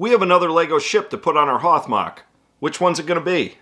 We have another LEGO ship to put on our Hoth MOC. Which one's it going to be?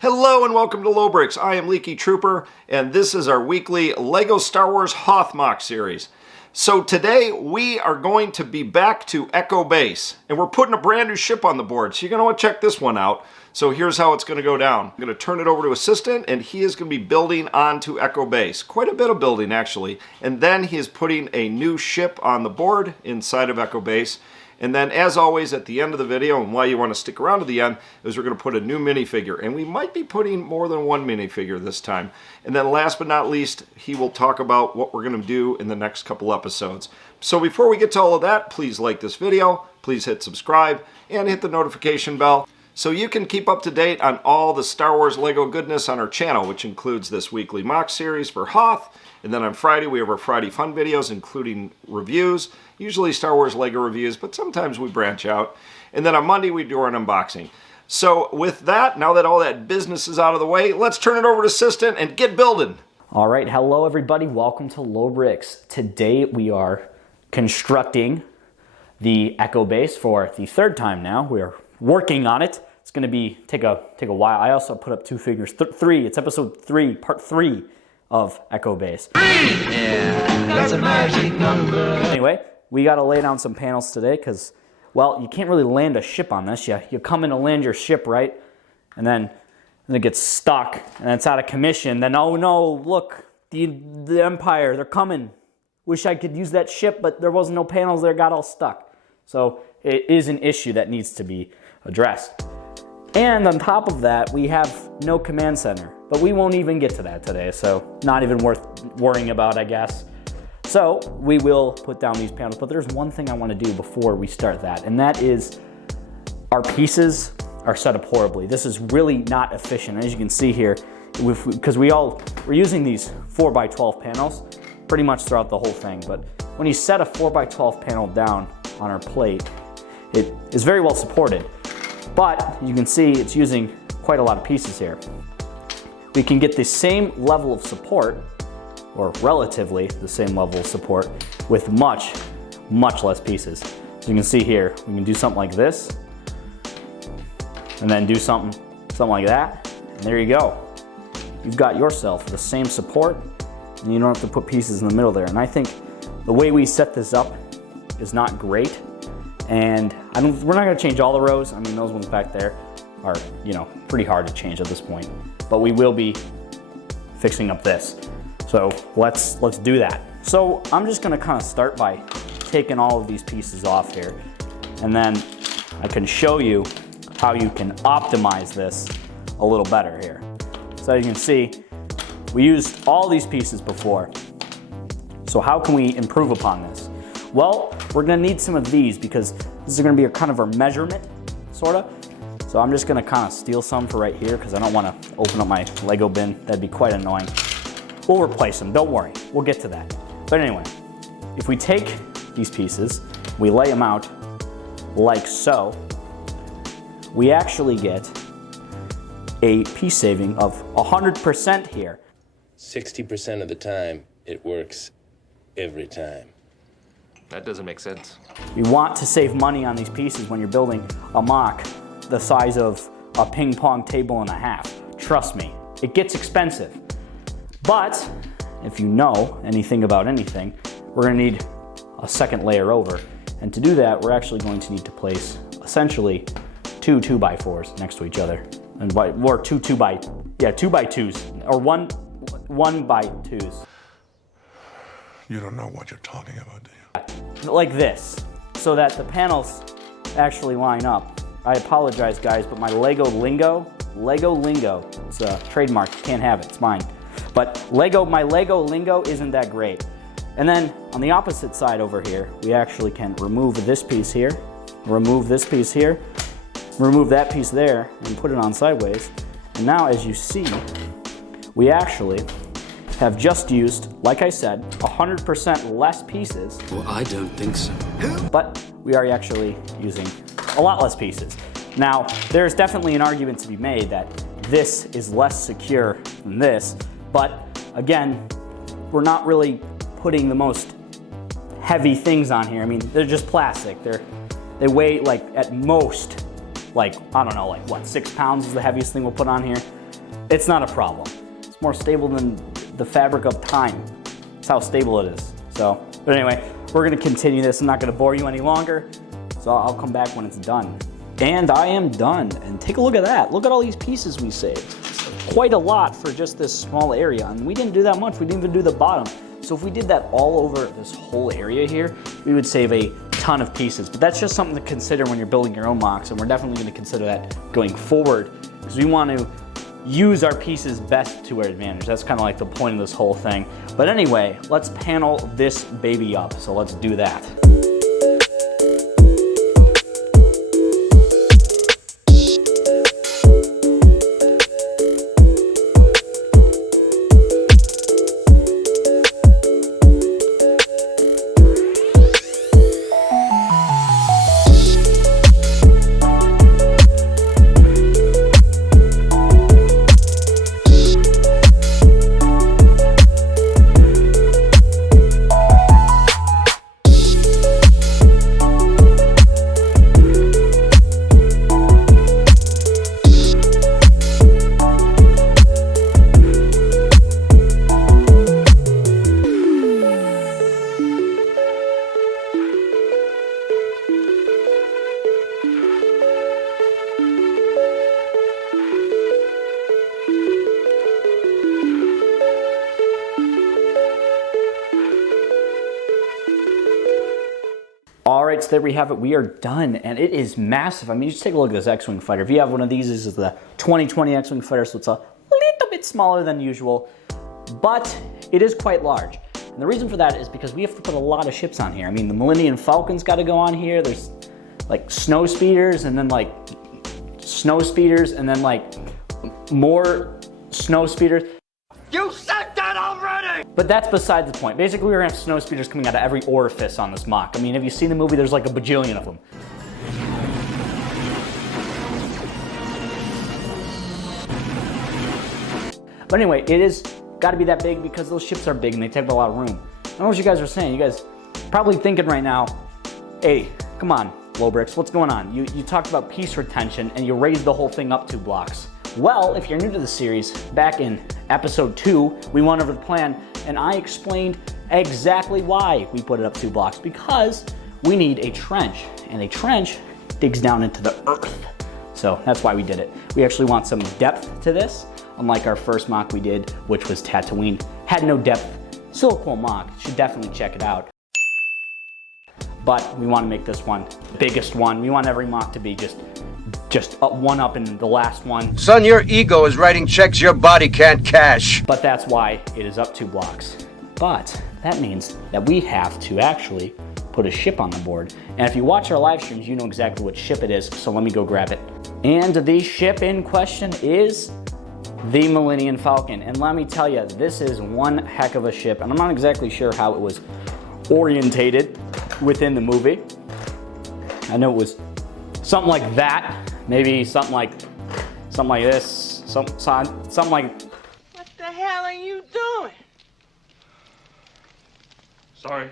Hello and welcome to Lobricks. I am Leaky Trooper, and this is our weekly LEGO Star Wars Hoth MOC series. So today we are going to be back to Echo Base, and we're putting a brand new ship on the board, so you're going to want to check this one out. So here's how it's going to go down. I'm going to turn it over to Assistant, and he is going to be building onto Echo Base. Quite a bit of building, actually. And then he is putting a new ship on the board inside of Echo Base. And then, as always, at the end of the video, and why you want to stick around to the end, is we're going to put a new minifigure. And we might be putting more than one minifigure this time. And then last but not least, he will talk about what we're going to do in the next couple episodes. So before we get to all of that, please like this video, please hit subscribe, and hit the notification bell, so you can keep up to date on all the Star Wars LEGO goodness on our channel, which includes this weekly MOC series for Hoth. And then on Friday, we have our Friday fun videos, including reviews, usually Star Wars LEGO reviews, but sometimes we branch out. And then on Monday, we do our unboxing. So with that, now that all that business is out of the way, let's turn it over to Assistant and get building. All right, hello everybody, welcome to Lobricks. Today we are constructing the Echo Base for the third time now. We are working on it. It's going to take a while. I also put up two figures, three. It's episode 3, part 3 of Echo Base. Yeah, that's a magic number. Anyway, we got to lay down some panels today because, well, you can't really land a ship on this. You come in to land your ship, right? And then it gets stuck and it's out of commission. Then, oh no, look, the Empire, they're coming. Wish I could use that ship, but there wasn't no panels there, got all stuck. So it is an issue that needs to be addressed. And on top of that, we have no command center, but we won't even get to that today, so not even worth worrying about, I guess. So we will put down these panels, but there's one thing I want to do before we start that, and that is our pieces are set up horribly. This is really not efficient, as you can see here, because we're using these 4x12 panels pretty much throughout the whole thing, but when you set a 4x12 panel down on our plate, it is very well supported. But you can see it's using quite a lot of pieces here. We can get the same level of support, or relatively the same level of support, with much, much less pieces. So you can see here, we can do something like this, and then do something like that, and there you go. You've got yourself the same support, and you don't have to put pieces in the middle there. And I think the way we set this up is not great. And we're not going to change all the rows. I mean, those ones back there are, pretty hard to change at this point. But we will be fixing up this. So let's do that. So I'm just going to kind of start by taking all of these pieces off here. And then I can show you how you can optimize this a little better here. So you can see, we used all these pieces before. So how can we improve upon this? Well, we're gonna need some of these because this is gonna be a kind of our measurement, sorta. So I'm just gonna kind of steal some for right here because I don't wanna open up my Lego bin. That'd be quite annoying. We'll replace them, don't worry, we'll get to that. But anyway, if we take these pieces, we lay them out like so, we actually get a piece saving of 100% here. 60% of the time, it works every time. That doesn't make sense. You want to save money on these pieces when you're building a MOC the size of a ping pong table and a half. Trust me, it gets expensive. But if you know anything about anything, we're gonna need a second layer over. And to do that, we're actually going to need to place essentially two 2x4s next to each other. Or two 2x2s, or one 1x2s. You don't know what you're talking about, do you? Like this, so that the panels actually line up. I apologize, guys, but my Lego lingo, it's a trademark, you can't have it, it's mine. But my Lego lingo isn't that great. And then on the opposite side over here, we actually can remove this piece here, remove this piece here, remove that piece there, and put it on sideways. And now, as you see, we actually have just used, like I said, 100% less pieces. Well, I don't think so. But we are actually using a lot less pieces. Now, there's definitely an argument to be made that this is less secure than this, but again, we're not really putting the most heavy things on here. I mean, they're just plastic. They weigh like at most, like, I don't know, like what, 6 pounds is the heaviest thing we'll put on here. It's not a problem. It's more stable than the fabric of time. That's how stable it is. So, but anyway, we're gonna continue this. I'm not gonna bore you any longer, so I'll come back when it's done. And I am done, and take a look at that. Look at all these pieces we saved. Quite a lot for just this small area, and we didn't do that much. We didn't even do the bottom. So if we did that all over this whole area here, we would save a ton of pieces. But that's just something to consider when you're building your own MOCs, and we're definitely gonna consider that going forward, because we want to use our pieces best to our advantage. That's kind of like the point of this whole thing. But anyway, let's panel this baby up. So let's do that. All right, so there we have it. We are done, and it is massive. I mean, just take a look at this X-Wing fighter. If you have one of these, this is the 2020 X-Wing fighter, so it's a little bit smaller than usual, but it is quite large. And the reason for that is because we have to put a lot of ships on here. I mean, the Millennium Falcon's got to go on here. There's like snow speeders, and then like snow speeders, and then like more snow speeders. You said that already! But that's beside the point. Basically, we're gonna have snow speeders coming out of every orifice on this MOC. I mean, have you seen the movie? There's like a bajillion of them. But anyway, it is gotta be that big because those ships are big and they take up a lot of room. I don't know what you guys are saying. You guys probably thinking right now, hey, come on, Lobricks, what's going on? You talked about piece retention and you raised the whole thing up 2 blocks. Well, if you're new to the series, back in episode 2, we went over the plan and I explained exactly why we put it up 2 blocks. Because we need a trench, and a trench digs down into the earth. So that's why we did it. We actually want some depth to this, unlike our first MOC we did, which was Tatooine. Had no depth. Still a cool MOC, should definitely check it out. But we want to make this one the biggest one. We want every MOC to be just one up in the last one. Son, your ego is writing checks your body can't cash. But that's why it is up 2 blocks. But that means that we have to actually put a ship on the board. And if you watch our live streams, you know exactly what ship it is, so let me go grab it. And the ship in question is the Millennium Falcon. And let me tell you, this is one heck of a ship, and I'm not exactly sure how it was orientated within the movie. I know it was something like that, maybe something like this, something like. What the hell are you doing? Sorry.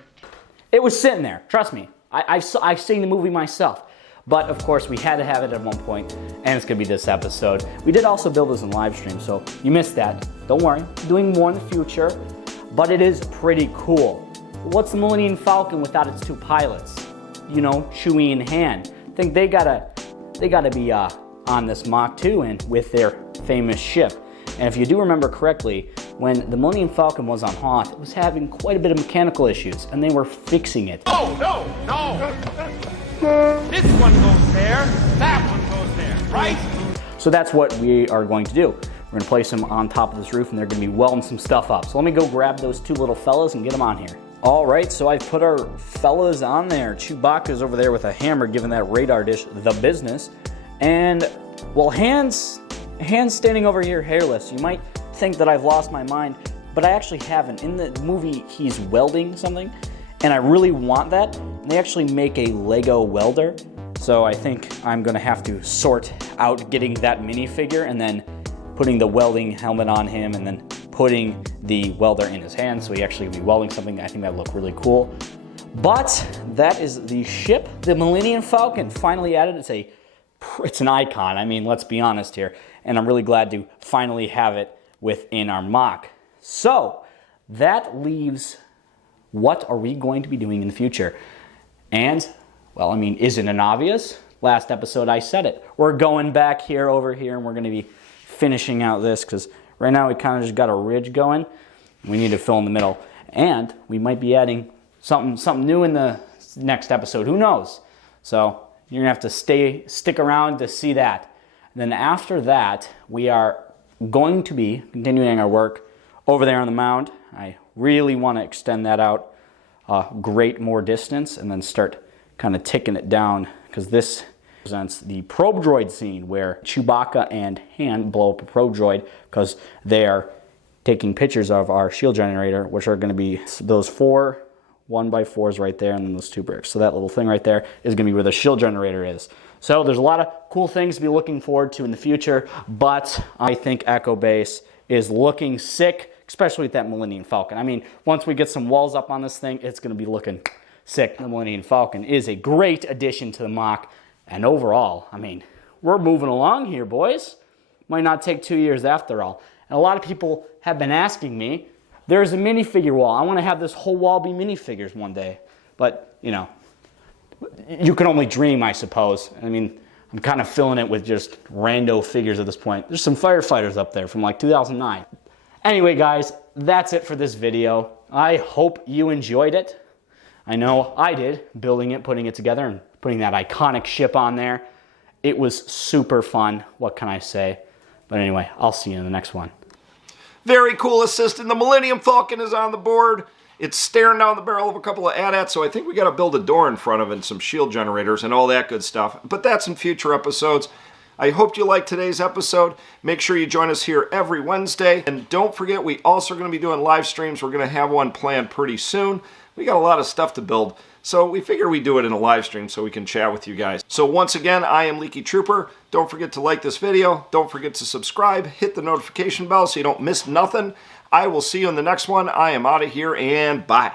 It was sitting there. Trust me, I've seen the movie myself. But of course, we had to have it at one point, and it's gonna be this episode. We did also build this in live stream, so you missed that. Don't worry, doing more in the future. But it is pretty cool. What's the Millennium Falcon without its 2 pilots? You know, Chewie and Han. I think they gotta be on this MOC too, and with their famous ship. And if you do remember correctly, when the Millennium Falcon was on Hoth, it was having quite a bit of mechanical issues, and they were fixing it. Oh, no! This one goes there, that one goes there, right? So that's what we are going to do. We're gonna place them on top of this roof, and they're gonna be welding some stuff up. So let me go grab those 2 little fellas and get them on here. All right, so I've put our fellas on there. Chewbacca's over there with a hammer, giving that radar dish the business. And, well, Han's standing over here hairless. You might think that I've lost my mind, but I actually haven't. In the movie, he's welding something, and I really want that. They actually make a Lego welder, so So I think I'm gonna have to sort out getting that minifigure and then putting the welding helmet on him and then putting the welder in his hand so he actually will be welding something. I think that would look really cool. But that is the ship, the Millennium Falcon, finally added. It's an icon, I mean, let's be honest here. And I'm really glad to finally have it within our MOC. So that leaves, what are we going to be doing in the future? And, well, I mean, isn't it obvious? Last episode I said it. We're going back here, over here, and we're gonna be finishing out this, because right now we kind of just got a ridge going. We need to fill in the middle. And we might be adding something new in the next episode, who knows? So you're gonna have to stick around to see that. And then after that, we are going to be continuing our work over there on the mound. I really want to extend that out great more distance and then start kind of ticking it down, because this presents the probe droid scene where Chewbacca and Han blow up a probe droid because they are taking pictures of our shield generator, which are going to be those 4 1x4s right there, and then those 2 bricks. So that little thing right there is going to be where the shield generator is. So there's a lot of cool things to be looking forward to in the future, but I think Echo Base is looking sick, especially with that Millennium Falcon. I mean, once we get some walls up on this thing, it's going to be looking sick. The Millennium Falcon is a great addition to the MOC, and overall, I mean, we're moving along here, boys. Might not take 2 years after all. And a lot of people have been asking me, there's a minifigure wall. I want to have this whole wall be minifigures one day. But, you know, you can only dream, I suppose. I mean, I'm kind of filling it with just rando figures at this point. There's some firefighters up there from like 2009. Anyway, guys, that's it for this video. I hope you enjoyed it. I know I did, building it, putting it together, and putting that iconic ship on there. It was super fun. What can I say? But anyway, I'll see you in the next one. Very cool assistant. The Millennium Falcon is on the board. It's staring down the barrel of a couple of AT-ATs, so I think we got to build a door in front of it and some shield generators and all that good stuff. But that's in future episodes. I hope you liked today's episode. Make sure you join us here every Wednesday. And don't forget, we also are going to be doing live streams. We're going to have one planned pretty soon. We got a lot of stuff to build, so we figure we do it in a live stream so we can chat with you guys. So once again, I am Leaky Trooper. Don't forget to like this video. Don't forget to subscribe. Hit the notification bell so you don't miss nothing. I will see you in the next one. I am out of here, and bye.